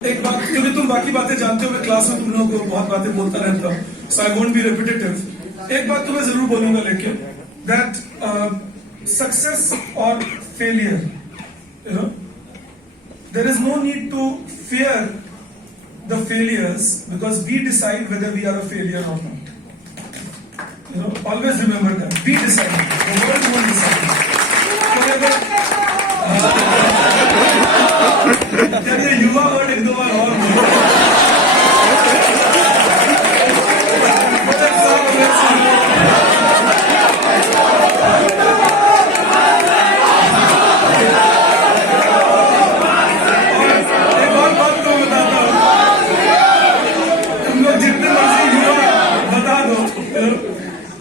एक बात, क्योंकि तुम बाकी बातें जानते हो, मैं क्लास में तुम लोगों को बहुत बातें बोलता रहता हूँ, so I won't be repetitive. एक बात तुम्हें जरूर बोलूंगा, लेकिन दैट सक्सेस और failure, you know, there is no need to fear the failures because we decide whether we are a failure or not. You know, always remember that we decide, the world won't decide. ये युवा वर्ड एक दो बार और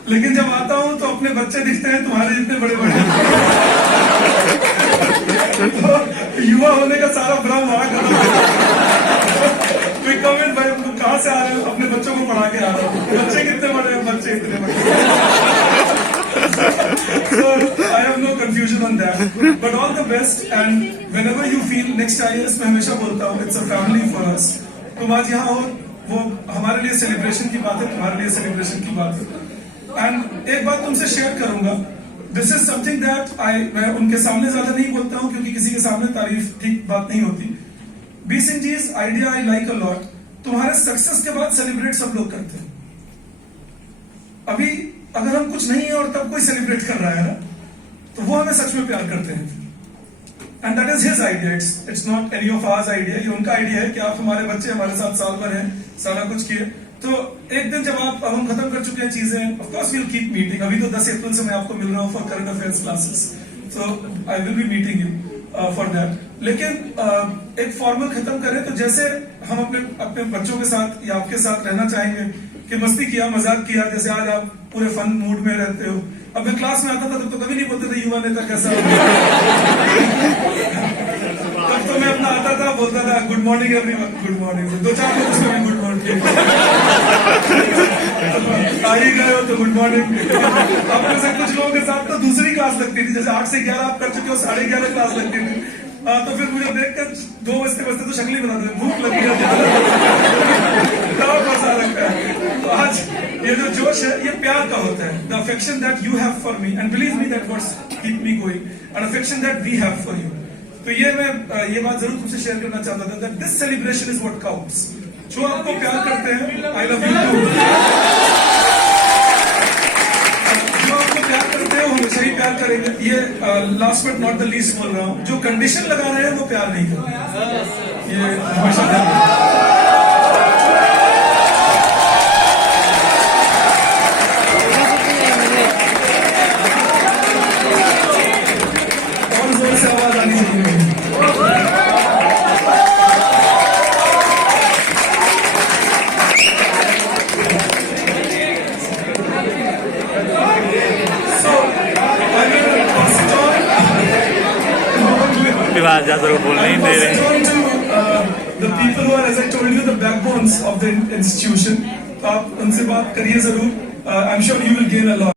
लेकिन जब आता हूं तो अपने बच्चे दिखते हैं तुम्हारे जितने बड़े बड़े। तो युवा होने का सारा भ्रम वहां खत्म। कोई कमेंट भाई तुम कहां से आ रहे हो? अपने बच्चों को पढ़ा के आ रहा हूं। बच्चे कितने बड़े हैं? बच्चे इतने बड़े। So I have no confusion on that. But all the best and whenever you feel next IAS, मैं हमेशा बोलता हूँ it's a family for us. तुम आज यहाँ हो, वो हमारे लिए सेलिब्रेशन की बात है, तुम्हारे लिए सेलिब्रेशन की बात है। एंड एक बात तुमसे शेयर करूंगा, दिस इज समथिंग दैट मैं उनके सामने ज्यादा नहीं बोलता हूं क्योंकि किसी के सामने तारीफ ठीक बात नहीं होती। बी सिंह जी's idea I like a lot. तुम्हारे सक्सेस के बाद सेलिब्रेट सब लोग करते हैं। अभी अगर हम कुछ नहीं है और तब कोई सेलिब्रेट कर रहा है ना, तो वो हमें सच में प्यार करते हैं। And that is his idea, it's not any of hours idea. ये उनका आइडिया है कि आप हमारे बच्चे हमारे साथ साल भर हैं, सारा कुछ किए। तो एक दिन जब अब हम खत्म कर चुके हैं चीजें, of course we will keep meeting. अभी तो 10 अप्रैल से मैं आपको मिल रहा हूँ for current affairs classes, so I will be meeting you for that. लेकिन एक फॉर्मल खत्म करें तो जैसे हम अपने बच्चों के साथ या आपके साथ रहना चाहेंगे कि मस्ती किया, मजाक किया, जैसे आज आप पूरे फन मूड में रहते हो। अब मैं क्लास में आता था तब तो कभी नहीं बोलते थे युवा नेता कैसा तब तो मैं अपना आता था, बोलता था good morning everyone, good morning. 2-4 लोग उसमें गुड मॉर्निंग आ ही गए हो तो गुड मॉर्निंग। अब में से कुछ लोगों के साथ तो दूसरी क्लास लगती थी, जैसे 8 से 11 आप कर चुके हो, 11:30 क्लास लगती थी। तो फिर मुझे देखकर 2 बजते तो शक्ल ही बना दे, भूख लगी है, मजा लगता है। तो आज ये जो जोश है ये प्यार का होता है, the affection that you have for me and believe me that what's keep me going, and affection that we have for you. तो ये मैं ये बात जरूर तुमसे शेयर करना चाहता था, that this celebration is what counts. जो आपको प्यार करते हैं, आई लव यू टू। जो आपको प्यार करते हैं वो हमेशा ही प्यार करेंगे। ये last but not the least बोल रहा हूं, जो कंडीशन लगा रहे हैं वो प्यार नहीं करते, ये हमेशा ध्यान रखना। बोलने ही दे रहे। The people who are, as I told you, the backbones of the institution. तो आप उनसे बात करिए जरूर. I'm sure you will gain a lot.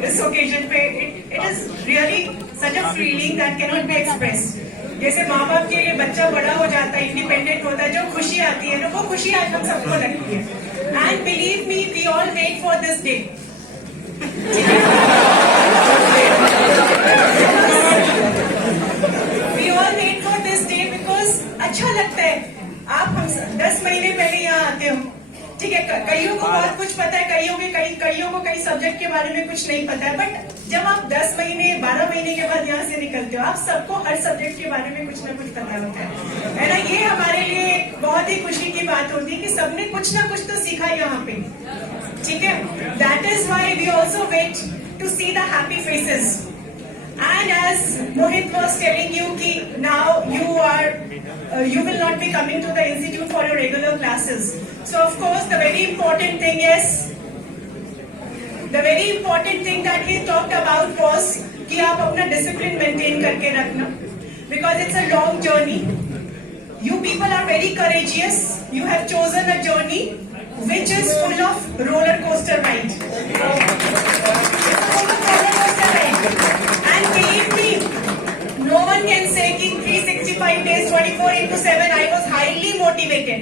This occasion पे it is really such a feeling that cannot be expressed. जैसे माँ बाप के लिए बच्चा बड़ा हो जाता है, इंडिपेंडेंट होता है, जो खुशी आती है ना, वो खुशी आज हम सबको लगती है। And believe me, we all wait for this day. We all wait for this day because अच्छा लगता है। आप हम 10 महीने पहले यहाँ आते हो, ठीक है, कईयों को बहुत कुछ पता है, कईयों को कई सब्जेक्ट के बारे में कुछ नहीं पता है, बट जब आप 10 महीने 12 महीने के बाद यहाँ से निकलते हो, आप सबको हर सब्जेक्ट के बारे में कुछ ना कुछ पता होता है ना। ये हमारे लिए बहुत ही खुशी की बात होती है कि सबने कुछ ना कुछ तो सीखा यहाँ पे, ठीक है। That is why we also wait to see the happy faces. And as Mohit was telling you, ki now you will not be coming to the institute for your regular classes. So of course, the very important thing that he talked about was कि आप अपना discipline maintain करके रखना, because it's a long journey. You people are very courageous. You have chosen a journey which is full of roller coaster ride. And believe me, no one can say कि 365 days, 24/7 I was highly motivated.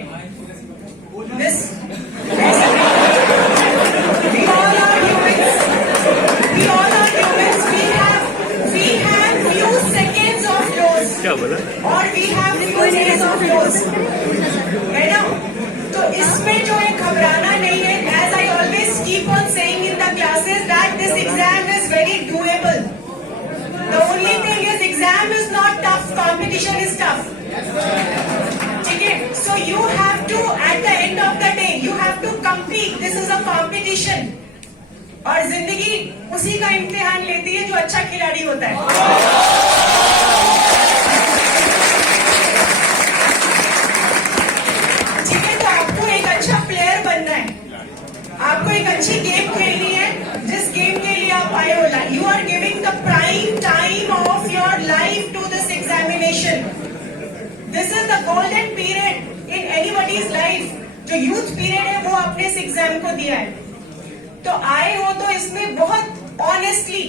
This, we all are humans. We have few seconds of lows. क्या बोला? और we have few days of lows. है ना? तो इसमें जो है घबराना नहीं है. As I always keep on saying in the classes that this exam is very doable. The only thing is exam is not tough, competition is tough. ठीक है? So you have to, at the end of the day, you have to compete. This is a competition. और जिंदगी उसी का इम्तिहान लेती है जो अच्छा खिलाड़ी होता है। ठीक है, तो आपको एक अच्छा प्लेयर बनना है, आपको एक अच्छी गेम खेलनी है, जिस गेम के लिए आप आए हो। You are giving the prime time of your life to this examination. This is the golden period in anybody's life. जो यूथ पीरियड है वो आपने इस एग्जाम को दिया है, तो आए हो तो इसमें बहुत honesty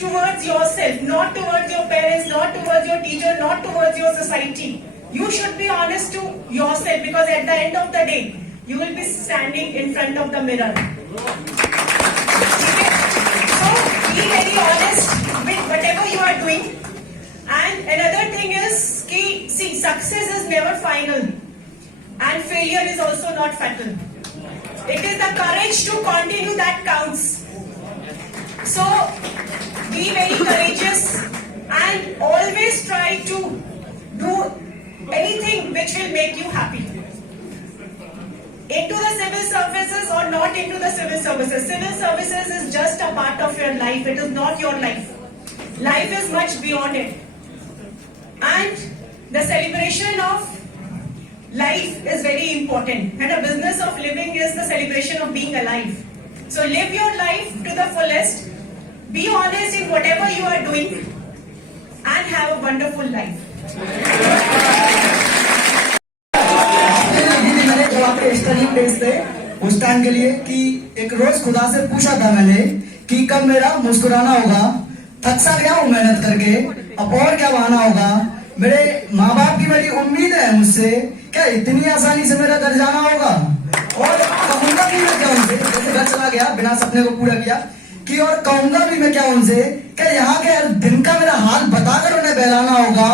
towards yourself, not towards your parents, not towards your teacher, not towards your society. You should be honest to yourself, because at the end of the day, you will be standing in front of the mirror. Okay? So be very honest with whatever you are doing. And another thing is, see, success is never final, and failure is also not fatal. It is the courage to continue that counts. So be very courageous and always try to do anything which will make you happy. Into the civil services or not into the civil services. Civil services is just a part of your life. It is not your life. Life is much beyond it. And the celebration of life is very important. And the business of living is the celebration of being alive. So live your life to the fullest. Be honest in whatever you are doing. And have a wonderful life. मैंने जब आपके study place थे उस टाइम के लिए कि एक रोज खुदा से पूछा था मैंने कि कब मेरा मुस्कुराना होगा। थक सा गया हूँ मेहनत करके, अब और क्या बहाना होगा। मेरे माँ बाप की बड़ी उम्मीद है मुझसे, क्या इतनी आसानी से मेरा घर जाना होगा। और कहूंगा भी मैं क्या उनसे, जैसे घर चला गया बिना सपने को पूरा किया, कि और कहूंगा भी मैं क्या उनसे, क्या यहाँ के हर दिन का मेरा हाल बताकर उन्हें बहलाना होगा।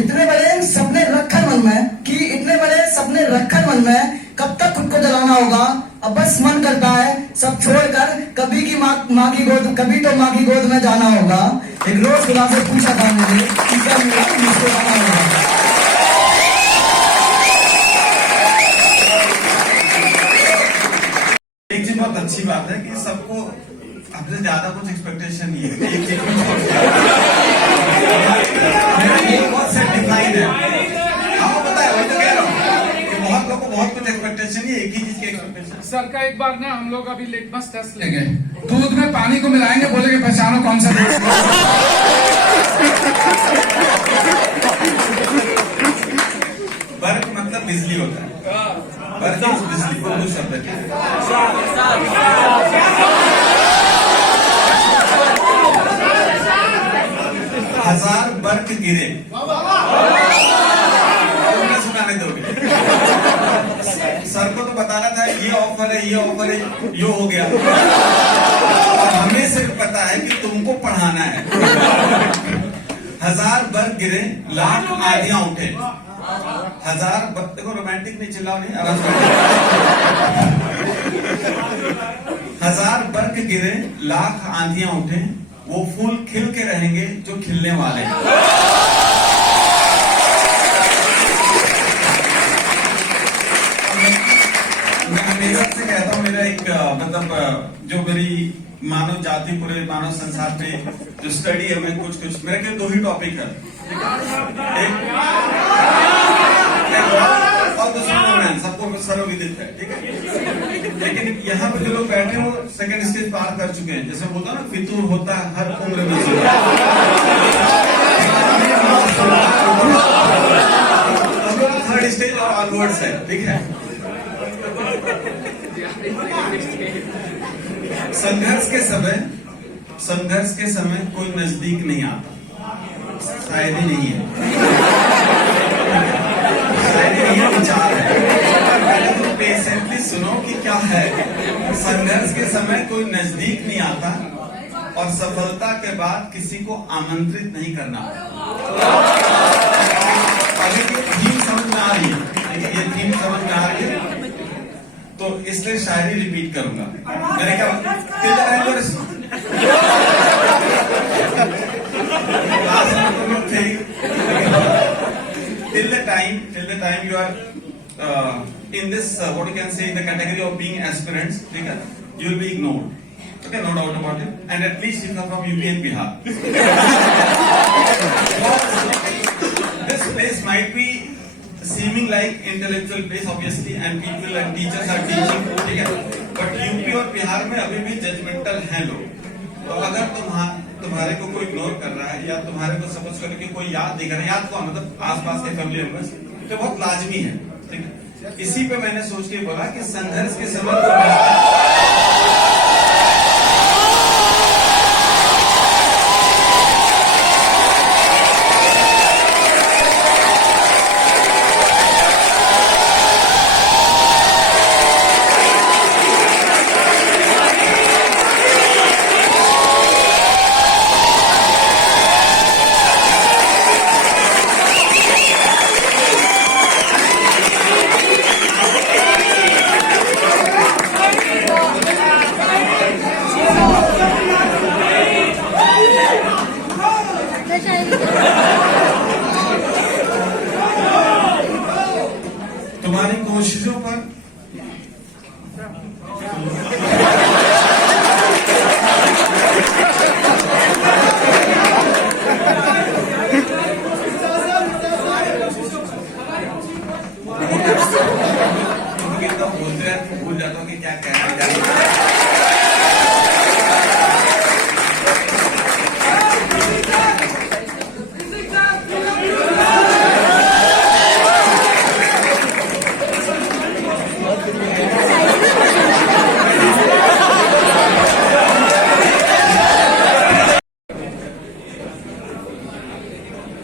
इतने बड़े सपने रखकर मन में, कि इतने बड़े सपने रखकर मन में कब तक खुद को जलाना होगा। अब बस मन करता है सब छोड़कर कभी की माँ की गोद, कभी तो माँ की गोद में जाना होगा। एक रोज खुदा से पूछा था मैंने कि कब मेरा मुस्कुराना होगा। एक चीज बहुत अच्छी बात है कि सबको हमसे ज्यादा कुछ एक्सपेक्टेशन नहीं है। एक चीज बहुत सेटिस्फाइड है। हाँ पता है, वही तो कह रहा हूँ कि बहुत लोगों को बहुत कुछ एक्सपेक्टेशन नहीं है, एक ही चीज की एक्सपेक्टेशन। सर का एक बार ना हम लोग अभी लिटमस टेस्ट ले गए, दूध में पानी को मिलाएंगे, बोलेंगे पहचानो कौन सा देश। बर्क मतलब बिजली होता है, बर्क बिजली को कुछ शब्द है। 1000 बर्क गिरे, सुनाने दोगे। सर को तो बताना था ये ऑफर है, ये ऑफर है, ये हो गया। और हमें सिर्फ पता है कि तुमको पढ़ाना है। 1000 बर्क गिरे, लाख आंधियां उठे। 1000 देखो, रोमांटिक नहीं, चिल्लाओ नहीं, आराम से। 1000 बर्फ गिरे, लाख आंधियां उठे, वो फूल खिल के रहेंगे जो खिलने वाले हैं। मैं हमेशा से कहता हूँ, मेरा एक मतलब जो मेरी मानव जाति, पूरे मानव संसार पे जो स्टडी है, मैं कुछ मेरे के 2 ही टॉपिक है। और दूसरा वुमेन, सबको सर्वविदित है, ठीक है। लेकिन यहाँ पे जो लोग बैठे हैं वो सेकंड स्टेज पार कर चुके हैं। जैसे बोलता ना, फितूर होता है हर उम्र में। हम लोग थर्ड स्टेज और ऑनवर्ड्स है, ठीक है। संघर्ष के समय कोई नजदीक नहीं आता, शायद ही नहीं है, विचार है। तो पेशेंटली सुनो कि क्या है। संघर्ष के समय कोई नजदीक नहीं आता और सफलता के बाद किसी को आमंत्रित नहीं करना। अभी ये थीम समझ में आ रही है, ये थीम समझ में आ रही है, तो इसलिए शायरी रिपीट करूंगा। मैंने कहा till the time you are in this what you can say in the category of being aspirants, okay, you will be ignored, okay, no doubt about it. And at least if you are from UP and Bihar, this place might be seeming like intellectual place obviously, and people and teachers are teaching, ठीक है, but UP और बिहार में अभी भी जजमेंटल हैं लोग। तो अगर तुम्हारे को कोई इग्नोर कर रहा है, या तुम्हारे को सपोज करके कोई याद नहीं कर रहा है, याद को मतलब आसपास के फैमिली मेंबर्स, तो बहुत लाजमी है, ठीक है। इसी पे मैंने सोच के बोला कि संघर्ष के समय तुम्हारी कोशिशों पर बोलते हैं, भूल जाता हूँ कि क्या कहना चाहिए।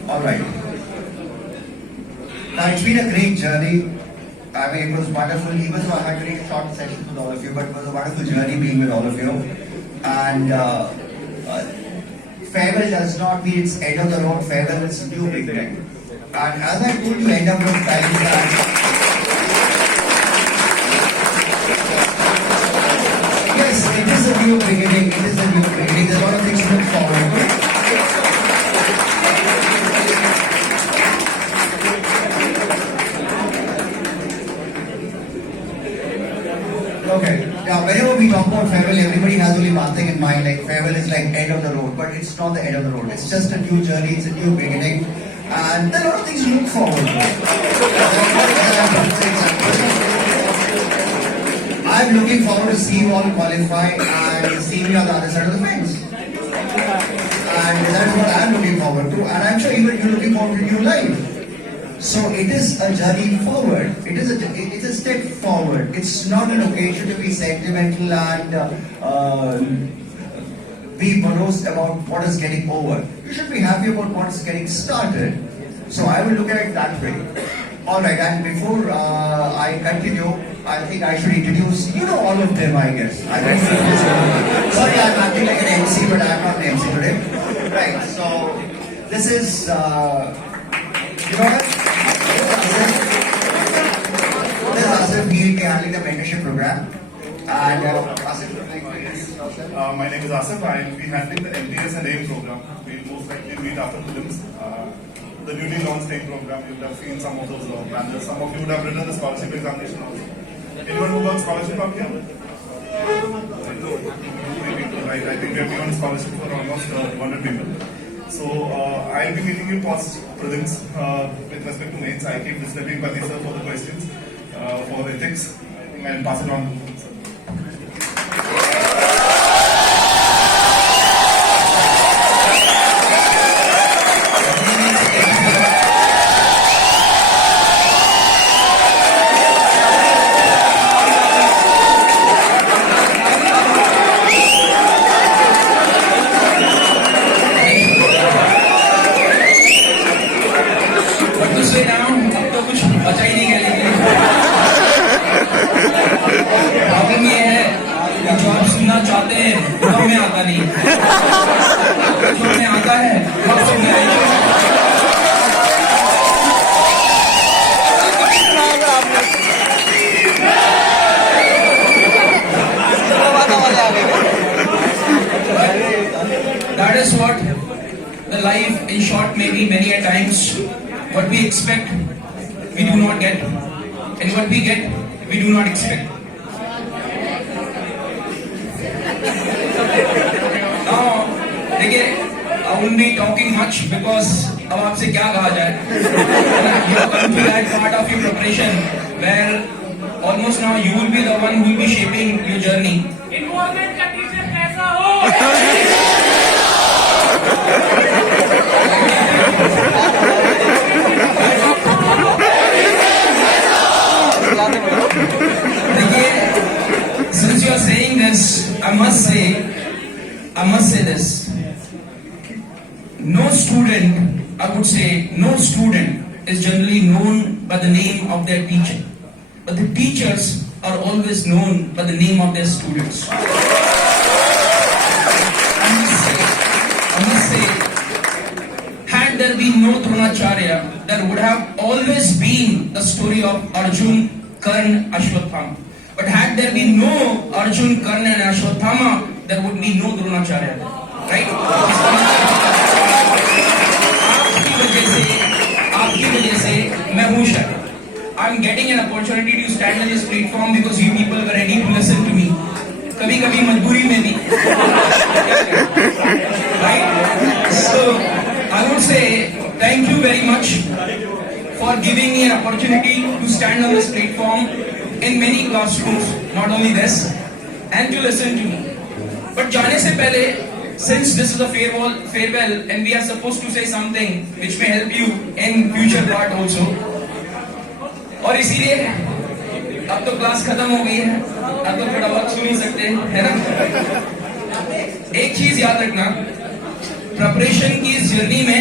All right. Now it's been a great journey. I mean, it was wonderful. Even though I had very short sessions with all of you, but it was a wonderful journey being with all of you. And farewell does not mean it's end of the road. Farewell is new beginning. And as I told you, end of the time that yes, it is a new beginning. It is a new beginning. There's a lot of things to look forward to. Okay. Now, whenever we talk about farewell, everybody has only one thing in mind, like farewell is like end of the road, but it's not the end of the road. It's just a new journey, it's a new beginning, and there are a lot of things to look forward to. I'm looking forward to see you all qualify and see me on the other side of the fence. And that's what I'm looking forward to, and I'm sure even you're looking forward to new life. So it is a journey forward. It's a step forward. It's not an occasion to be sentimental and be morose about what is getting over. You should be happy about what is getting started. So I will look at it that way. All right. And before I continue, I think I should introduce. You know all of them, I guess. Sorry, I'm acting like an MC, but I'm not an MC today. Right. So this is. You know what? This is Asif, he will be handling the mentorship program. And Asif, My name is Asif. I will be handling the MTS and AIM program. We will most likely meet after prelims. The newly launched AIM program, you would have seen some of those banners. Some of you would have written the scholarship examination also. Anyone who got scholarship up here? Right, I think we have given scholarship for almost 200 people. So I will be meeting you post prelims with respect to mains. I keep disturbing Pati sir for the questions for ethics. I think I will pass it on to sir. But to say now, अब तो कुछ बचा ही नहीं है लेकिन प्रॉब्लम ये है कि जो आप सुनना चाहते हैं वो हमें आता नहीं, जो हमें आता है वो आप सुनना नहीं। That is what the life in short may be many a times. What we expect, we do not get. And what we get, we do not expect. Now, देखिए, I won't be talking much because अब आपसे क्या कहा जाए? You come to that part of your preparation where almost now you will be the one who will be shaping your journey. Involvement का टीचर कैसा हो? देखिए, since you are saying this, I must say this. No student, I would say, no student is generally known by the name of their teacher, but the teachers are always known by the name of their students. I must say, had there been no Dronacharya, there would have always been the story of Arjun, Karn, Ashwatthama. But had there been no Arjun, Karn and Ashwatthama, there would be no Dronacharya. Right? आपकी वजह से मैं हूँ शायद. I'm getting an opportunity to stand on this platform because you people were ready to listen to me. कभी-कभी मजबूरी में भी. Right? So I would say thank you very much for giving me an opportunity to stand on this platform in many classrooms, not only this, and to listen to me. But जाने से पहले, since this is a farewell and we are supposed to say something which may help you in future part also, और इसीलिए अब तो क्लास खत्म हो गई है, अब तो थोड़ा बहुत सुन ही सकते हैं, है ना? एक चीज याद रखना, preparation की इस जर्नी में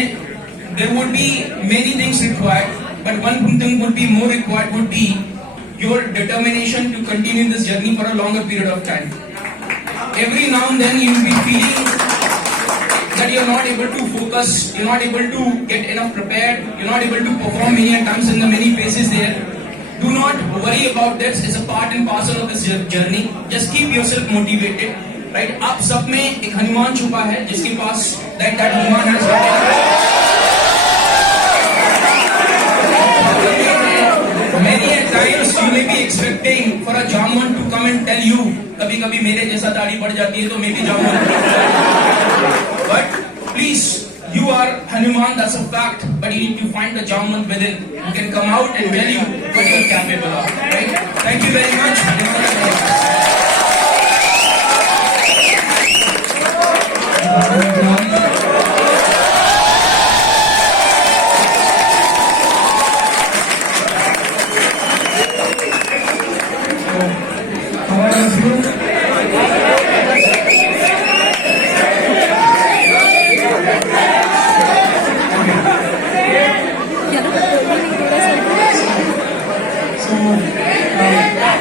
there would be many things required, but one thing would be more required would be your determination to continue this journey for a longer period of time. Every now and then you will be feeling that you are not able to focus, you are not able to get enough prepared, you are not able to perform many times in the many places there. Do not worry about this. It's a part and parcel of this journey. Just keep yourself motivated. Right? आप सब में एक हनुमान छुपा है जिसके पास that Hanuman has many a times you may be expecting for a Jaman to come and tell you. कभी-कभी मेरे जैसा दाढ़ी बढ़ जाती है तो मैं भी Jaman. But please, you are Hanuman, that's a fact. But you need to find the Jaman within. You can come out and tell you what you are capable of. Right? Thank you very much.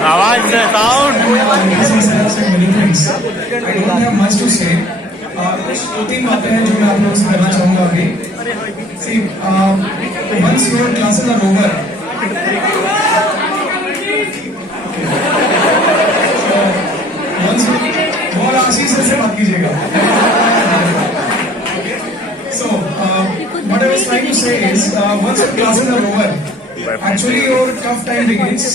आवाज से sound many things. I don't have much to say. कुछ दो तीन बातें हैं जो मैं आप लोगों से करना चाहूँगा अभी. See, once your classes are over, so principal से बात कीजिएगा। So, what I was trying to say is, once your classes are over, actually your tough time begins.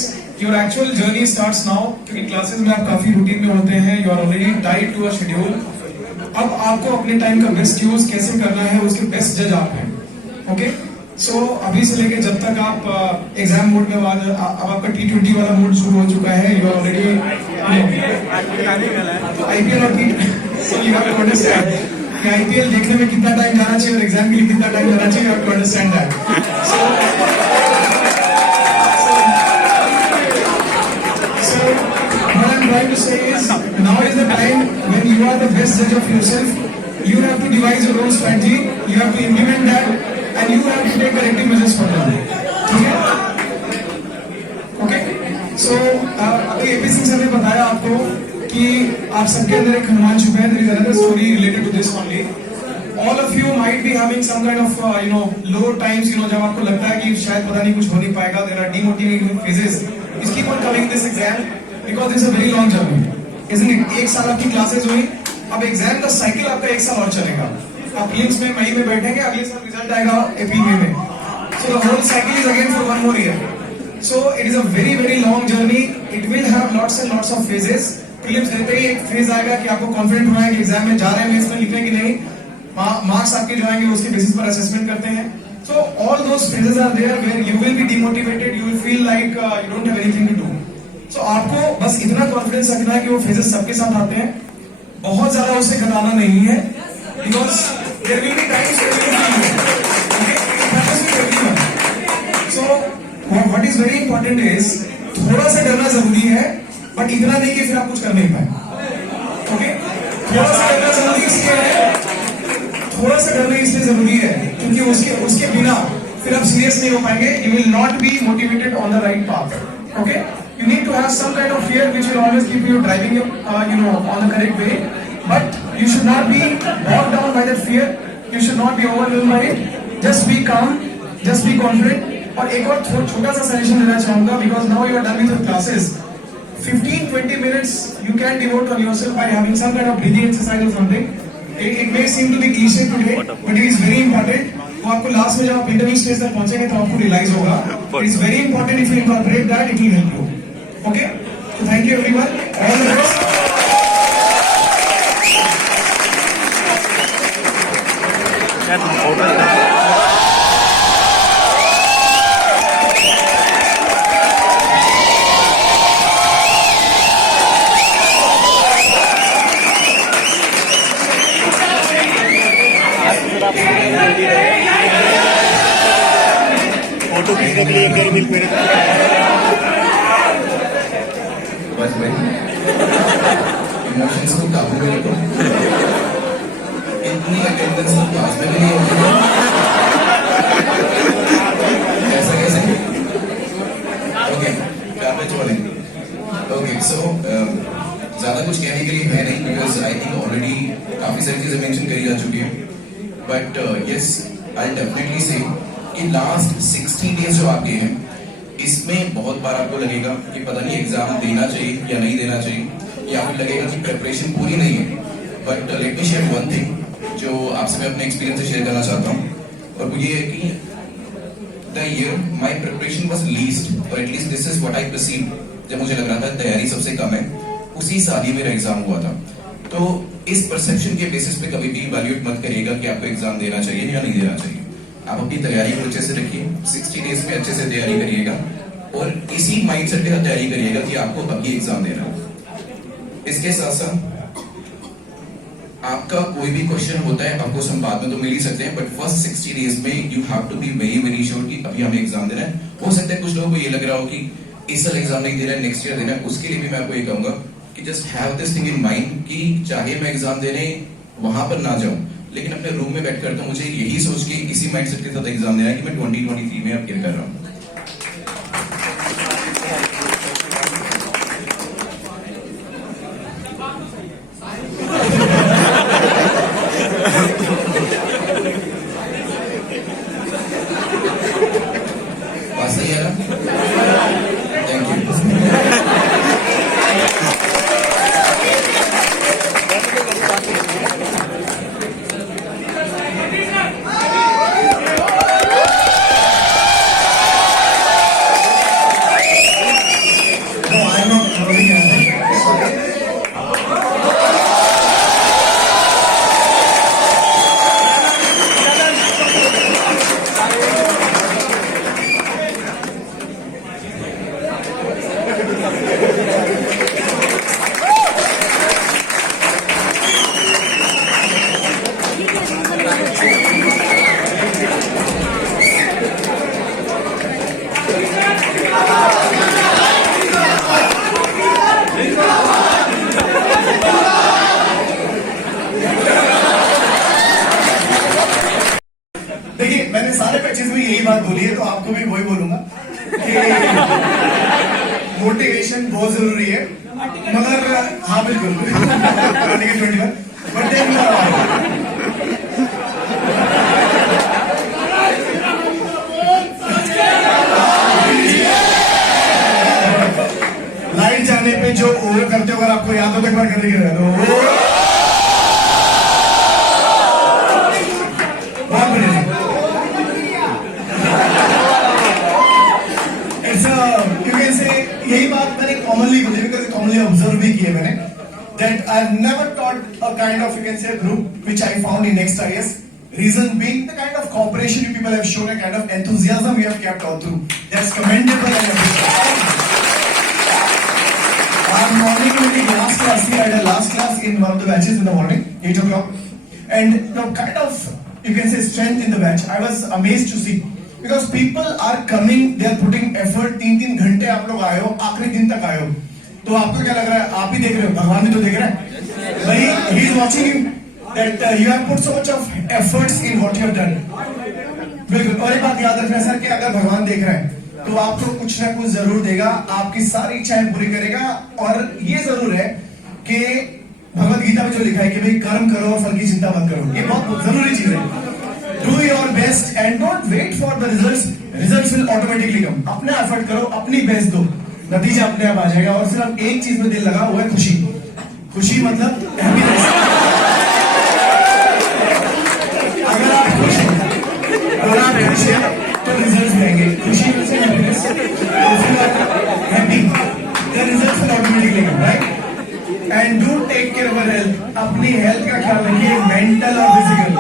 Your actual journey starts now. क्योंकि classes में आप काफी रूटीन में होते हैं, you are already tied to a schedule. अब आपको अपने टाइम का बेस्ट यूज कैसे करना है, उसके बेस्ट जज आप हैं, ओके? सो अभी से लेके जब तक आप एग्जाम मोड में अब आपका T20 वाला मोड शुरू हो चुका है, यू आर ऑलरेडी आईपीएल और so you have to understand कि आईपीएल देखने में कितना टाइम जाना चाहिए और एग्जाम के लिए कितना टाइम जाना चाहिए, you have to understand that. What I'm trying to say is, now is the time when you are the best judge of yourself. You have to devise your own strategy. You have to implement that, and you have to take corrective measures for that. Okay? So, अभी AP सिंह सर ने बताया आपको कि आप सबके अंदर एक हनुमान छुपा है. There is another story related to this only. All of you might be having some kind of low times. जब आपको लगता है कि शायद पता नहीं कुछ हो नहीं पाएगा. There are demotivating phases. Just keep on coming this exam. Because this is a very long journey, isn't it? एक साल आपकी क्लासेस हुई, अब एग्जाम का साइकिल आपका एक साल और चलेगा. आप प्रीलिम्स में मई में बैठेंगे, अगले साल रिजल्ट आएगा अप्रैल में. So the whole cycle is again for one more year. So it is a very very long journey. It will have lots and lots of phases. Prelims देते ही एक फेज आएगा कि आपको कॉन्फिडेंट होना है कि एग्जाम में जा रहे हैं, इसमें लिख रहे हैं कि नहीं. मार्क्स आपके जो आएंगे उसके बेसिस पर असेसमेंट करते हैं. So all those phases are there where you will be demotivated. You will feel like you don't have anything to do. So आपको बस इतना कॉन्फिडेंस रखना है कि वो फेजेस सबके साथ आते हैं, बहुत ज्यादा उसे घटाना नहीं है, because there will be times so what is very important is थोड़ा सा डरना जरूरी है, बट इतना नहीं कि फिर आप कुछ कर नहीं पाए. ओके, थोड़ा सा डरना जरूरी इसलिए है, थोड़ा सा डरना इसलिए जरूरी है क्योंकि उसके बिना फिर आप सीरियस नहीं हो पाएंगे. You will not be motivated on the right path. Okay, you need to have some kind of fear which will always keep you driving on the correct way, but you should not be bogged down by that fear. You should not be overwhelmed by it. Just be calm, just be confident. और एक और छोटा सा सजेशन देना चाहूंगा, because now you are done with your classes. 15-20 minutes you can devote on yourself by having some kind of breathing exercise or something. It may seem to be cliche today, but it is very important. वो आपको लास्ट में जब आप interview stage तक पहुंचेंगे तो आपको रियलाइज होगा. It is very important if you incorporate that, it will help you. Okay, so thank you everyone. All the best. Photo खींचने के लिए एक बार मिल मेरे बस भाई इमोशंस को काबू में रखो. इतनी अटेंडेंस तो क्लास में भी नहीं होती ऐसा कैसे? ओके, क्या छोड़ेंगे. ओके, सो ज्यादा कुछ कहने के लिए है नहीं, बिकॉज आई थिंक ऑलरेडी काफी सारी चीजें मेंशन करी जा चुकी है. बट यस, आई डेफिनेटली से कि लास्ट 60 डेज जो आपके हैं, इसमें बहुत बार आपको लगेगा कि पता नहीं एग्जाम देना चाहिए या नहीं देना चाहिए, या फिर लगेगा कि प्रिपरेशन पूरी नहीं है. But let me share one thing जो आपसे मैं अपने एक्सपीरियंस से शेयर करना चाहता हूँ, और वो ये है कि the year my preparation was least, और at least this is what I perceive. जब मुझे लग रहा था तैयारी सबसे कम है, उसी साल ही मेरा एग्जाम हुआ था. तो इस परसेप्शन के बेसिस पे कभी भी इवैल्यूएट मत करिएगा कि आपको एग्जाम देना चाहिए या नहीं देना चाहिए. आप अपनी तैयारी को अच्छे से रखिए, 60 डेज में अच्छे से तैयारी करिएगा, और इसी माइंडसेट के साथ तैयारी करिएगा कि आपको अभी एग्जाम देना है. इसके साथ साथ आपका कोई भी क्वेश्चन होता है, आपको संवाद में तो मिल ही सकते हैं, बट फर्स्ट 60 डेज में you have to be very very sure कि अभी हमें एग्जाम देना है. हो सकता है कुछ लोगों को ये लग रहा हो कि इस साल एग्जाम नहीं देना है, नेक्स्ट ईयर देना है. उसके लिए भी मैं आपको ये कहूंगा कि just have this thing in mind कि चाहे मैं एग्जाम देने वहां पर ना जाऊं, लेकिन अपने रूम में बैठकर तो मुझे यही सोच के इसी माइंडसेट के साथ एग्जाम देना है कि मैं 2023 में अपीयर कर रहा हूं. बात सही है ना? Thank you. मैंने सारे बैचेस में यही बात बोली है, तो आपको भी वही बोलूंगा कि मोटिवेशन बहुत जरूरी है, मगर हाँ बिल्कुल आर्टिकल 21 बट देन लाइट जाने पे जो ओवर करते हो, अगर आपको याद हो तो एक बार कर दीजिएगा। तो बहुत बढ़िया। यू कैन से यही बात मैंने कॉमनली बोली, बिकॉज कॉमनली ऑब्जर्व भी की है मैंने, that I've never taught a kind of, you can say, group which I found in Next IS. Reason being the kind of cooperation you people have shown, a kind of enthusiasm you have kept all through. That's commendable and appreciable. Our morning meeting last class, we had a last class in one of the batches in the morning, 8 o'clock. And the kind of, you can say, strength in the batch, I was amazed to see. Because people are coming, they are putting effort, 3-3 घंटे आप लोग आए हो, आखिरी दिन तक आए हो। तो आपको क्या लग रहा है? आप ही देख रहे हो, भगवान भी तो देख रहा है भाई। He is watching you that you have put so much of efforts in what you have done. बिल्कुल। और एक बात याद रखना सर कि अगर भगवान देख रहा है तो आपको कुछ ना कुछ जरूर देगा, आपकी सारी इच्छाएं पूरी करेगा। और ये जरूर है कि भगवत गीता में जो लिखा है कि भाई कर्म करो और फल की चिंता मत करो, ये बहुत जरूरी चीज है। Do your best and don't wait for the results, results will automatically come. अपना एफर्ट करो, अपनी बेस्ट दो, नतीजा अपने आप आ जाएगा। और सिर्फ एक चीज में दिल लगा हुआ है, खुशी। खुशी मतलब हैप्पीनेस। अगर आप खुश हैं, अगर आप खुश हैं तो रिजल्ट्स आएंगे। खुशी में से happiness, happy, the results will automatically come, right. And do take care of health. अपनी हेल्थ का ख्याल रखिए, मेंटल और फिजिकल।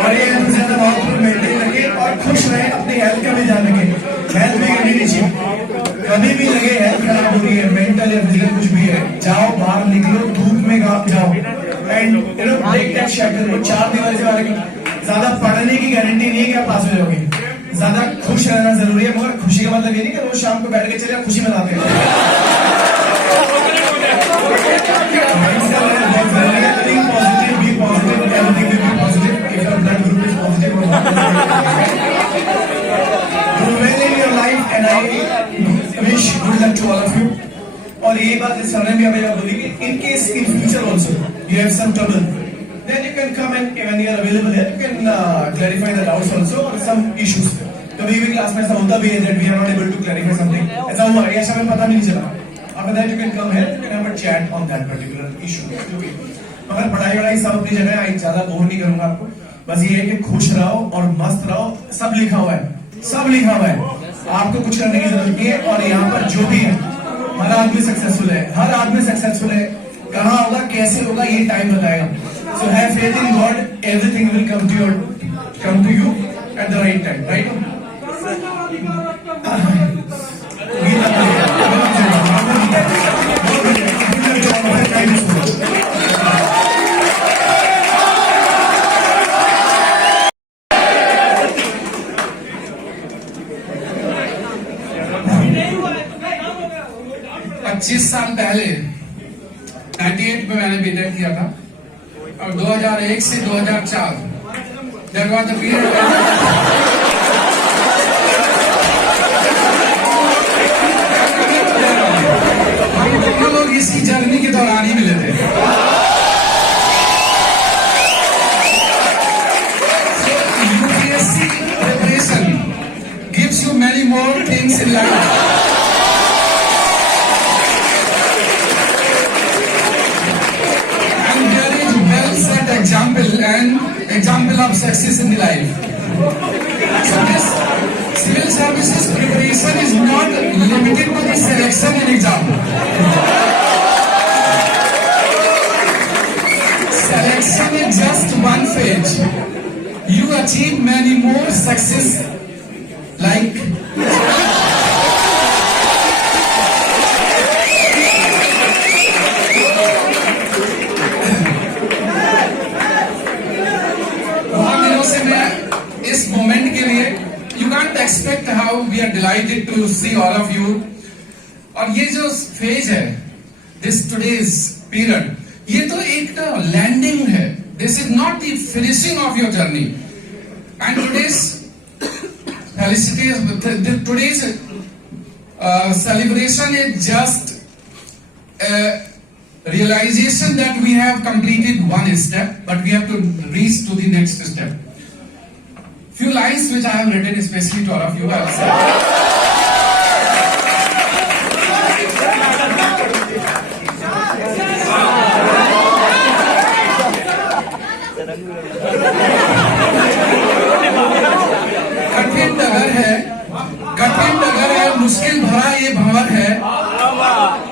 और ये ज्यादा बहुत मेंटेन रखे और खुश रहे, अपनी हेल्थ का भी ध्यान रखें। हेल्थ भी करनी नहीं चाहिए, कभी भी लगे हेल्थ खराब हो रही है, मेंटल या फिजिकल कुछ भी है, जाओ बाहर निकलो, धूप में जाओ and you know break that shackle. वो 4 दीवार से बाहर ज्यादा पढ़ने की गारंटी नहीं है कि आप पास हो जाओगे। ज्यादा खुश रहना जरूरी है, मगर खुशी का मतलब ये नहीं कि रोज शाम को बैठ के चले खुशी मनाते हैं। और ये बात इस समय भी हमें बोली कि in case in future also you have some trouble, then you can come and when you are available here, you can clarify the doubts also or some issues. कभी भी क्लास में ऐसा होता भी है that we are not able to clarify something, ऐसा हुआ है, ऐसा हमें पता भी नहीं चला। After that you can come here, you can have a chat on that particular issue. मगर पढ़ाई सब अपनी जगह है, ज्यादा बोर नहीं करूंगा आपको। बस ये है कि खुश रहो और मस्त रहो। सब लिखा हुआ है, सब लिखा हुआ है, आपको कुछ करने की जरूरत नहीं है। और यहाँ पर जो भी है, हर आदमी सक्सेसफुल है, हर आदमी सक्सेसफुल है। कहाँ होगा, कैसे होगा, ये टाइम बताएगा। So have faith in God, everything will come to you at the right time, right? साल पहले 98 में मैंने बीटेक किया था और 2001 से 2004 that was the period हम लोग इसी जर्नी के दौरान ही मिले थे। UPSC preparation gives you many more things in life. Example of success in the life. So this civil services preparation is not limited to the selection in exam. Selection is just one phase. You achieve many more success like expect how we are delighted to see all of you. और ये जो फेज है, this today's period. ये तो एक लैंडिंग है. This is not the finishing of your journey. And today's celebration is just a realization that we have completed one step, but we have to reach to the next step. Few lines which I have written especially to all of you. I will say. कठिन डगर है, मुश्किल भरा ये भंवर है,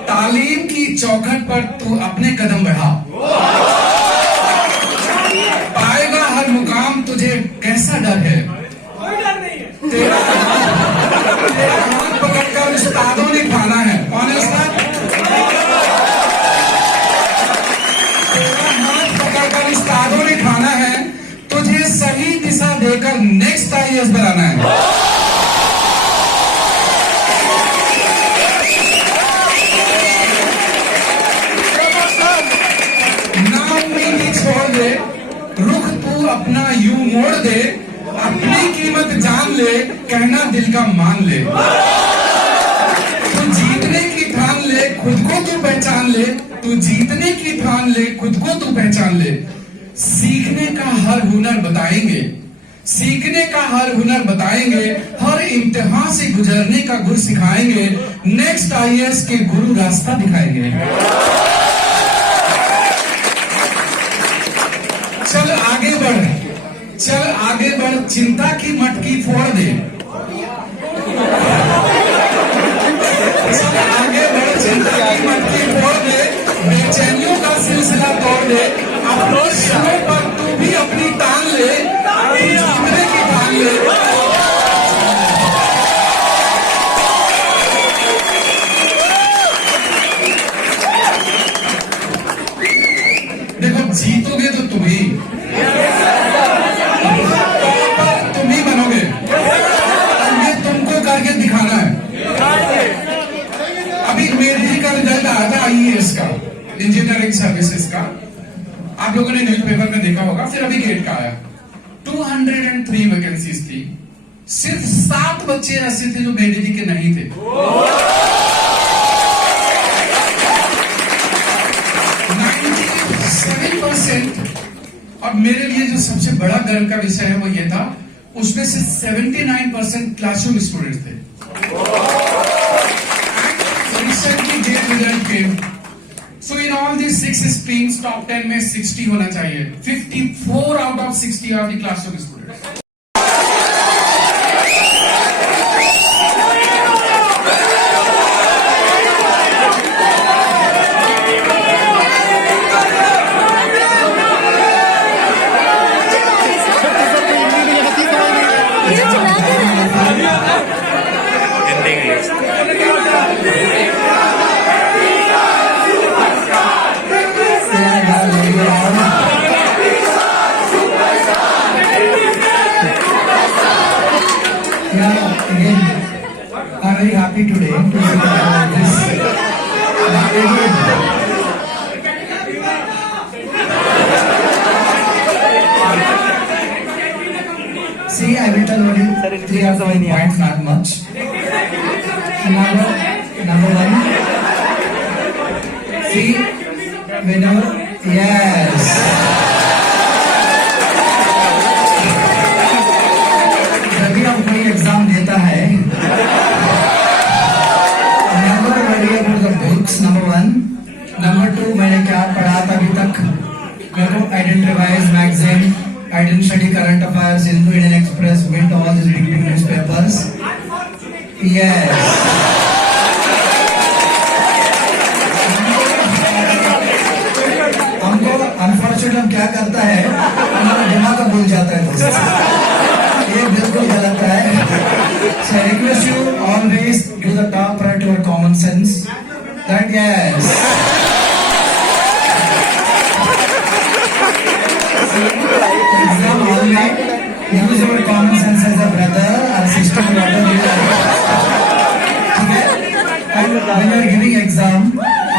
तालीम की चौखट पर तू अपने कदम बढ़ा, पाएगा हर मुकाम तुझे कैसा डर है, तेरा हाथ पकड़कर उस्तादों ने खाना है. कौन है उस्ताद? तेरा हाथ पकड़कर उस्तादों ने खाना है, तुझे सही दिशा देकर नेक्स्ट IAS बनाना है. छोड़ दे, रुख तू अपना यूं मोड़ दे, अपनी कीमत जान ले, कहना दिल का मान ले. तू जीतने की ठान ले, खुद को तू पहचान ले, तू जीतने की ठान ले, खुद को तू पहचान ले. सीखने का हर हुनर बताएंगे, सीखने का हर हुनर बताएंगे, हर इम्तिहान से गुजरने का गुर सिखाएंगे, नेक्स्ट IAS के गुरु रास्ता दिखाएंगे. चल आगे बढ़, चल आगे बढ़, चिंता की मटकी फोड़ दे. चल आगे बढ़, चिंता की मटकी फोड़ दे, बेचैनियों का सिलसिला तोड़ दे, अपने सिरों पर तू भी अपनी टांग ले, जीतने की ठान ले. देखो जीतोगे तो तुम ही बनोगे, ये तुमको करके दिखाना है. अभी मेरे का रिजल्ट आया था IAS का, इंजीनियरिंग सर्विसेज का. आप लोगों ने न्यूज़पेपर में देखा होगा. फिर अभी गेट का आया. 203 वैकेंसीज थी, सिर्फ 7 बच्चे ऐसे थे जो मेडिजी के नहीं थे. 97%. और मेरे लिए जो सबसे बड़ा गर्व का विषय है वो ये था, उसमें से 79% क्लासरूम स्टूडेंट्स थे. Recently GATE result came. So in all these 6 streams, top 10 में 60 होना चाहिए. 54 out of 60 are the classroom students. I'm very happy today to see this. See, I will tell only 3 or 4 points, not much. Number 1. See, whenever, yes. जब भी हम कोई एग्जाम देता है, never worry about the books. Number 1. Number 2, मैंने क्या पढ़ा था अभी तक? मेरे को Identifies magazine, I didn't study current affairs, Hindu, Indian Express, went all these big newspapers. Yes. हमको अनफॉर्चुनेटली हम क्या करता है, हमारा दिमाग भूल जाता है दोस्त. ये बिल्कुल गलत है. So I request you always give the top priority to your common sense. That yes. Exam hall में use your common sense as a brother or sister or whatever. Okay? And when you are giving exam,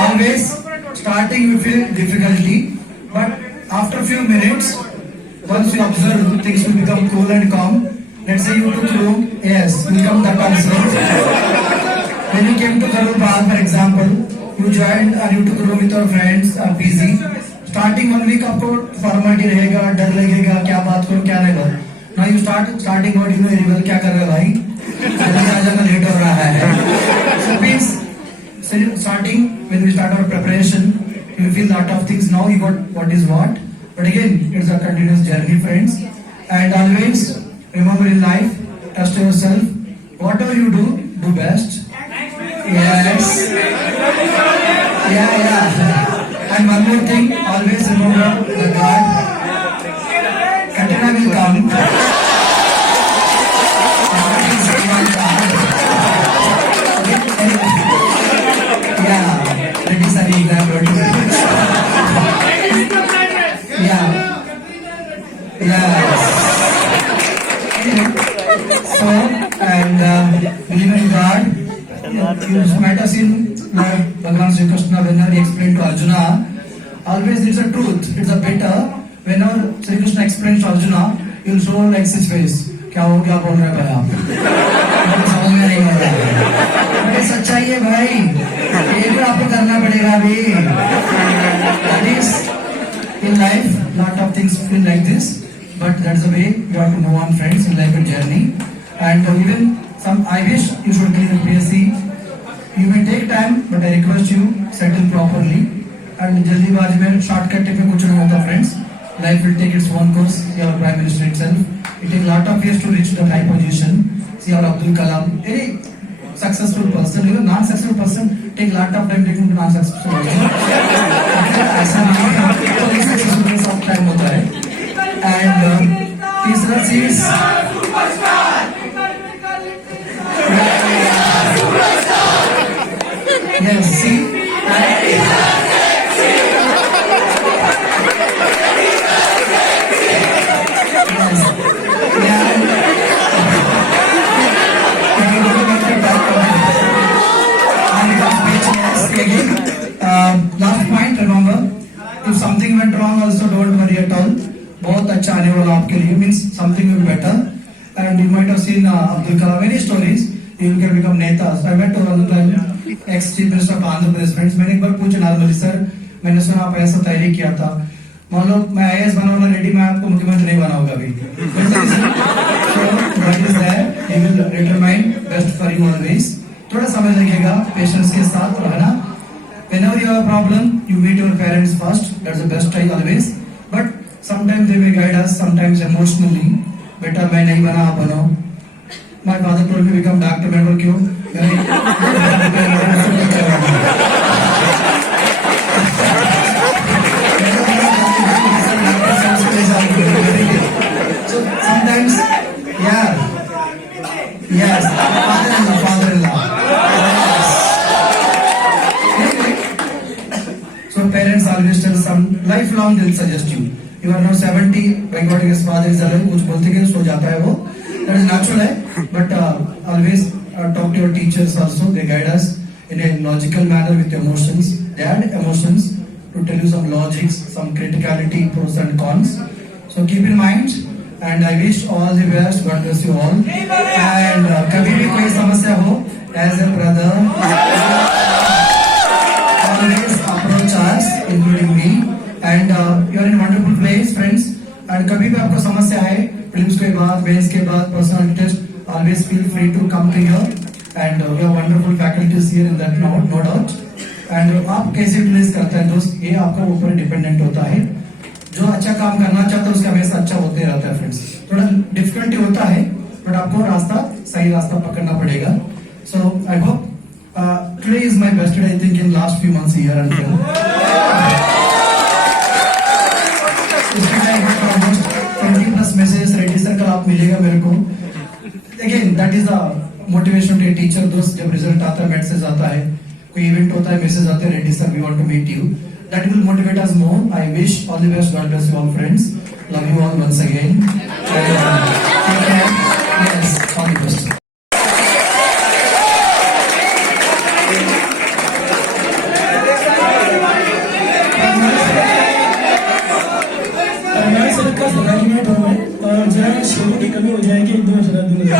always start starting you feel difficulty, but after few minutes, once you observe, things will become cool and calm. Let's say you took room, yes, become that also. When you came to Karol Bagh, for example, you joined and you took room with your friends, busy. Starting 1 week आपको फॉर्मेलिटी रहेगा, डर लगेगा, क्या बात करूं, क्या नहीं करूं. Now you starting what you know very well, क्या कर रहे हो भाई? जल्दी आ जाना, लेट हो रहा है. So means starting when we start our preparation, you feel lot of things. Now you got what is what. But again, it's a continuous journey, friends. And always remember in life, trust yourself. Whatever you do best. Yes. Yeah. And one more thing, always remember the God. Katrina will come. Yeah. That is an example. Yeah. Yes. So, and believe in God. You might have seen Bhagavan Sri Krishna whenever he explained to Arjuna. Always it's a truth. It's a better. Whenever Sri Krishna explains to Arjuna, he'll show like such face. क्या हो, क्या बोल रहे हैं भाई आप? समझ में नहीं आ रहा है. बड़ी सच्चाई है भाई. ये भी आपको करना पड़ेगा अभी. That is in life, lot of things feel like this, but that's the way you have to move on, friends, in life and journey. And even I wish you should clear PSC. You may take time, but I request you settle properly. And जल्दीबाजी में shortcut पे कुछ नहीं होता, friends. Life will take its own course. Your Prime Minister itself. It takes lot of years to reach the high position. See our Abdul Kalam. Any successful person, even non-successful person, take lot of time taking to non-successful person. ऐसा नहीं है. तो इसमें successful time होता है. And तीसरा चीज. Yes, see. Last point, remember, if something went wrong, also don't worry at all. बहुत अच्छा आने वाला आपके लिए, means something will be better. And you might have seen Abdul Kalam, many stories. You can become netas. I met one time ex-chief minister of Andhra Pradesh, friends. मैंने एक बार पूछा normally, sir मैंने सुना आप ऐसा तैयारी किया था. मान लो मैं IAS बनाऊंगा रेडी, मैं आपको मुख्यमंत्री नहीं बनाऊंगा अभी. So that is there. He will determine best for you always. थोड़ा समय लगेगा, पेशेंस के साथ रहना. Whenever you have a problem, you meet your parents first. That's the best try always. But sometimes they may guide us, sometimes emotionally. बेटा मैं नहीं बना, आप बनो. My father told me become doctor. मैं बोल क्यों? So sometimes, yeah, yes, father-in-law. So parents always tell some lifelong they'll suggest you. You are now 70, by God his father is alive, कुछ बोलते कि सो जाता है वो. That is natural है, but always talk to your teachers also. They guide us in a logical manner with emotions. They add emotions to tell you some logics, some criticality, pros and cons. So keep in mind, and I wish all the best. God bless you all. And कभी भी कोई समस्या हो, as a brother, always approach us, including me. And you are in a wonderful place, friends. And कभी भी आपको समस्या है, prelims के बाद, mains के बाद, personal test, always feel free to come to here. And we have wonderful faculties here in that no doubt. And आप कैसे utilize करते हैं दोस्त, ये आपका ऊपर डिपेंडेंट होता है. जो अच्छा काम करना चाहता है उसका हमेशा अच्छा होते रहता है, फ्रेंड्स. थोड़ा डिफिकल्टी होता है, बट आपको सही रास्ता पकड़ना पड़ेगा. So I hope today is my best day, I think, in last few months here and here. Almost 20+ messages ready sir, कल आप मिलेगा मेरे को. Again, that is a motivation to a teacher. दोस्त जब रिजल्ट आता है, मैसेज आता है, कोई इवेंट होता है, मैसेज आते हैं, ready sir we want to meet you. That will motivate us more. I wish all the best. God bless you all, friends. Love you all once again. And, take care. Yes, all the best. शेरों की कमी हो जाएगी, एक दो शराब दूंगा।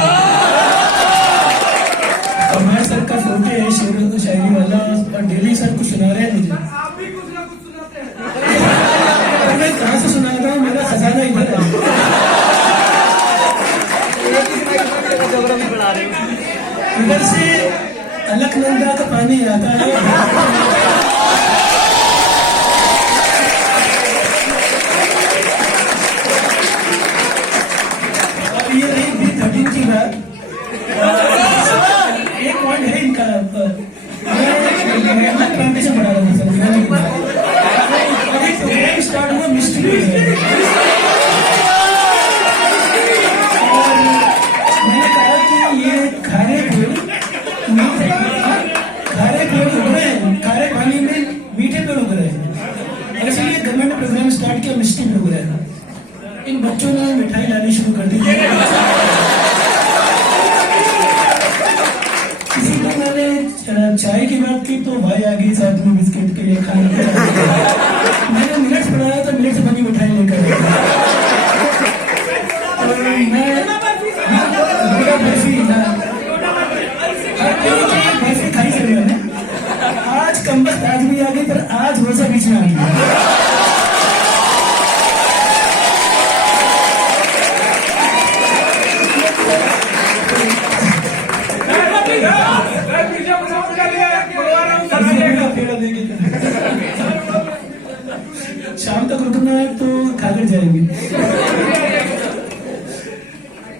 हमारे सर का फोटे है शेर शायरी वाला, और डेली सर कुछ सुना रहे हैं मुझे। आप भी कुछ ना कुछ सुनाते हैं। तो मैं कहाँ से सुनाता हूँ, मेरा खजाना इधर है। इधर से अलकनंदा का पानी आता है। और ये रही B13 की बात। एक पॉइंट है इनका, मैं प्लांटेशन बढ़ा रहा था सर, अभी प्रोग्राम स्टार्ट हुआ मिस्ट्री और मैंने कहा कि ये खारे पेड़ उग रहे हैं, खारे पानी में मीठे पेड़ उग रहे हैं, इसलिए गवर्नमेंट ने प्रोग्राम स्टार्ट किया मिस्ट्री पेड़ उग रहे हैं। इन बच्चों ने मिठाई लानी शुरू कर दी। किसी को मैंने चाय की बात की तो भाई आ गई साथ में बिस्किट के लिए खाने के लिए। मैंने मिनट्स बढ़ाया तो मिनट से बनी मिठाई लेकर बर्फी खाई सर मैंने। आज कम्बख्त आज भी आ गई, पर आज रोजा बीच में आ गया। शाम तक रुकना है तो खाकर जाएंगे।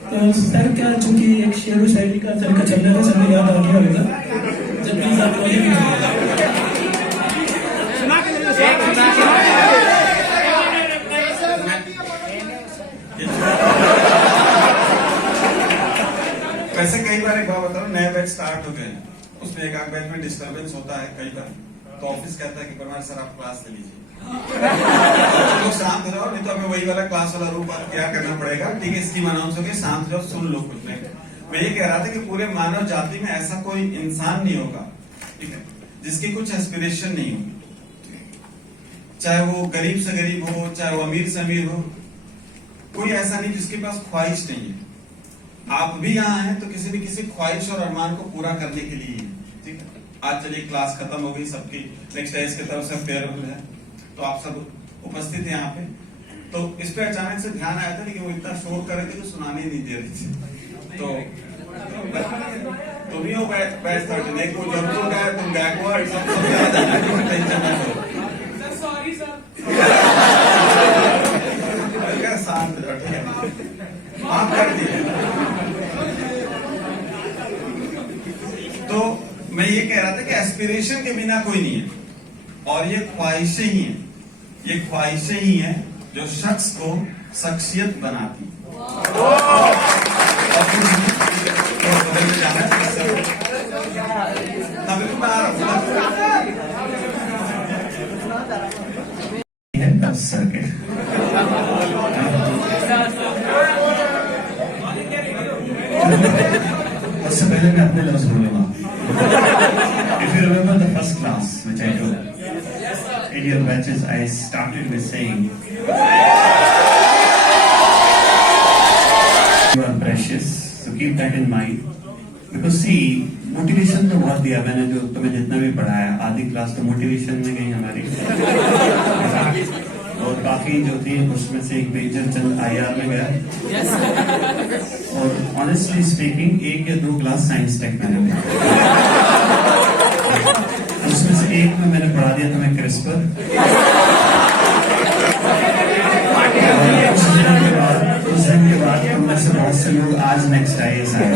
तो सर क्या, चूंकि एक शेर शायरी का तरीका चल रहा था, सर ने याद आ गया होगा जब प्लीज आप वैसे कई बार एक बात बताओ, नया बैच स्टार्ट हो गए, उसमें एक आध बैच में डिस्टर्बेंस होता है कई बार, तो ऑफिस कहता है कि परमार सर आप क्लास ले लीजिए, तो शांत रहो, नहीं तो हमें वही वाला क्लास वाला रूप क्या करना पड़ेगा। ठीक है, स्कीम अनाउंस हो गई, शांत रहो, सुन लो कुछ नहीं। मैं ये कह रहा था कि पूरे मानव जाति में ऐसा कोई इंसान नहीं होगा, ठीक है, जिसकी कुछ एस्पिरेशन नहीं होगी, चाहे वो गरीब से गरीब हो, चाहे वो अमीर से अमीर हो, कोई ऐसा नहीं जिसके पास ख्वाहिश नहीं है। आप भी यहाँ हैं तो किसी न किसी ख्वाहिश और अरमान को पूरा करने के लिए, ठीक है। आज चलिए क्लास खत्म हो गई सबकी, नेक्स्ट डे की तरफ से फेयरवेल है, तो आप सब उपस्थित हैं यहाँ पे। तो इस पे अचानक से ध्यान आया था कि वो इतना शोर कर रहे थे कि सुनाने नहीं दे रही थी। तो तुम ही हो बैच 13, कोई जरूर गए, तुम बैकवर्ड सब टेंशन मत लो। Sorry sir. शांत रहो, ठीक है, माफ कर दिए। तो मैं ये कह रहा था कि एस्पिरेशन के बिना कोई नहीं है, और ये ख्वाहिशें ही हैं, ये ख्वाहिशें ही हैं जो शख्स को शख्सियत बनाती। उससे पहले मैं अपने लफ्ज बोलूंगा। If you remember the first class which I took in your batches, I started with saying, "You are precious, so keep that in mind." Because see, motivation तो बहुत दिया मैंने, जो तुम्हें जितना भी पढ़ाया, आधी क्लास तो मोटिवेशन में गई हमारी, और बाकी जो थी उसमें से एक मेजर चंद IR में गया, और ऑनेस्टली स्पीकिंग 1 या 2 क्लास साइंस टेक मैंने दी। उसमें से एक में मैंने पढ़ा दिया तुम्हें क्रिस्पर, उस दिन के बाद तुम में से बहुत से लोग आज नेक्स्ट IAS आए।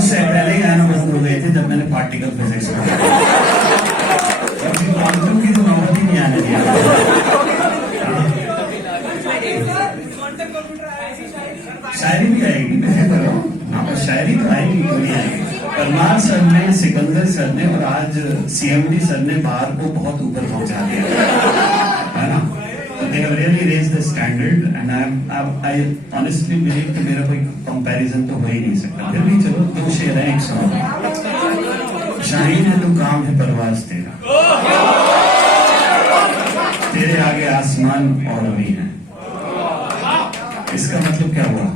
उससे पहले ही आना बंद हो गए थे जब मैंने पार्टिकल फिजिक्स पढ़ा। क्वांटम की तो नौबत ही नहीं आने दिया। शायरी भी आएगी, मैं करो, हाँ शायरी तो आएगी, क्यों नहीं आएगी। परमार सर ने, सिकंदर सर ने और आज CMD सर ने बार को बहुत ऊपर पहुंचा दिया है ना। They have really raised the standard, and I honestly believe कि मेरा कोई comparison तो हो ही नहीं सकता। फिर भी चलो 2 शेर हैं, एक सुनो। शाहीन है तो काम है परवाज तेरा। उस्मान और अभी हैं। इसका मतलब क्या हुआ?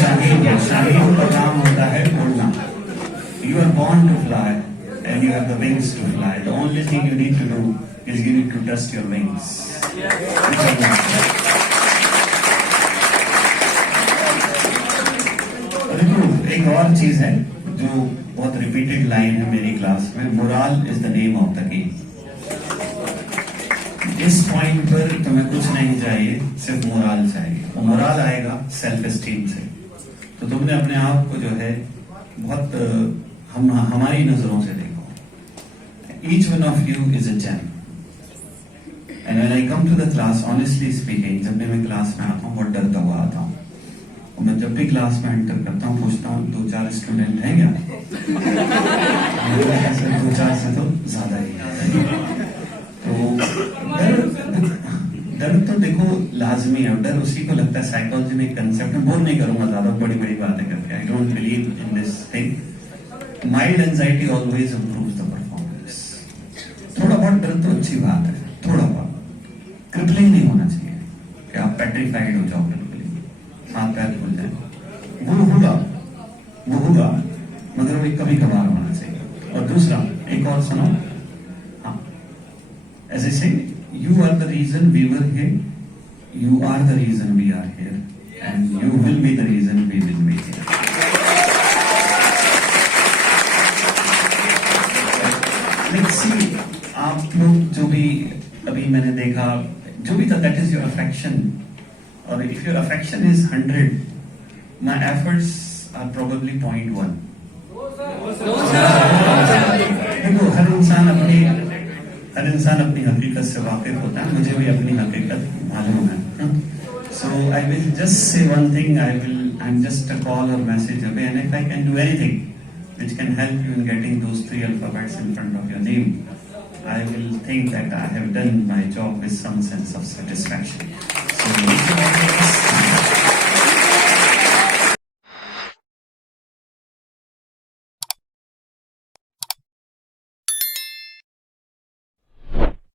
शाहीन का काम होता है उड़ना। You are born to fly and you have the wings to fly. The only thing you need to do is you need to dust your wings. देखो, एक और चीज है जो बहुत रिपीटेड लाइन है मेरी क्लास में, moral is the name of the game. इस पॉइंट पर तुम्हें कुछ नहीं चाहिए, सिर्फ मोरल चाहिए, और मोरल आएगा सेल्फ एस्टीम से। तो तुमने अपने आप को जो है बहुत हमारी नजरों से देखो। Each one of you is a gem and when I come to the class, honestly speaking, जब मैं क्लास में आता हूँ बहुत डरता हुआ आता हूँ, और मैं जब भी क्लास में एंटर करता हूँ पूछता हूँ 2-4 स्टूडेंट हैं क्या? 2-4 से तो ज्यादा ही है। तो डर तो देखो लाजमी है, डर उसी को लगता है साइकोलॉजी में कंसेप्ट है। बोल नहीं करूंगा ज्यादा बड़ी बड़ी बातें करके, I don't believe in this thing. Mild anxiety always improves the performance. थोड़ा बहुत डर तो अच्छी बात है, थोड़ा बहुत क्रिपलिंग नहीं होना चाहिए कि आप पेट्रिफाइड हो जाओ, बिल्कुल हाथ पैर खुल जाए। वो होगा मगर वो कभी कभार होना चाहिए। और दूसरा एक और सुनो, हाँ, ऐसे से you are the reason we were here, you are the reason we are here, and you will be the reason we will be here. Let's see, आप लोग जो भी अभी मैंने देखा, जो भी था, that is your affection, और if your affection is 100, my efforts are probably 0.1. देखो हर इंसान अपनी हकीकत से वाकिफ होता है, मुझे भी अपनी हकीकत मालूम है। So I will just say one thing, I'm just a call or message away, and if I can do anything which can help you in getting those 3 alphabets in front of your name, I will think that I have done my job with some sense of satisfaction. So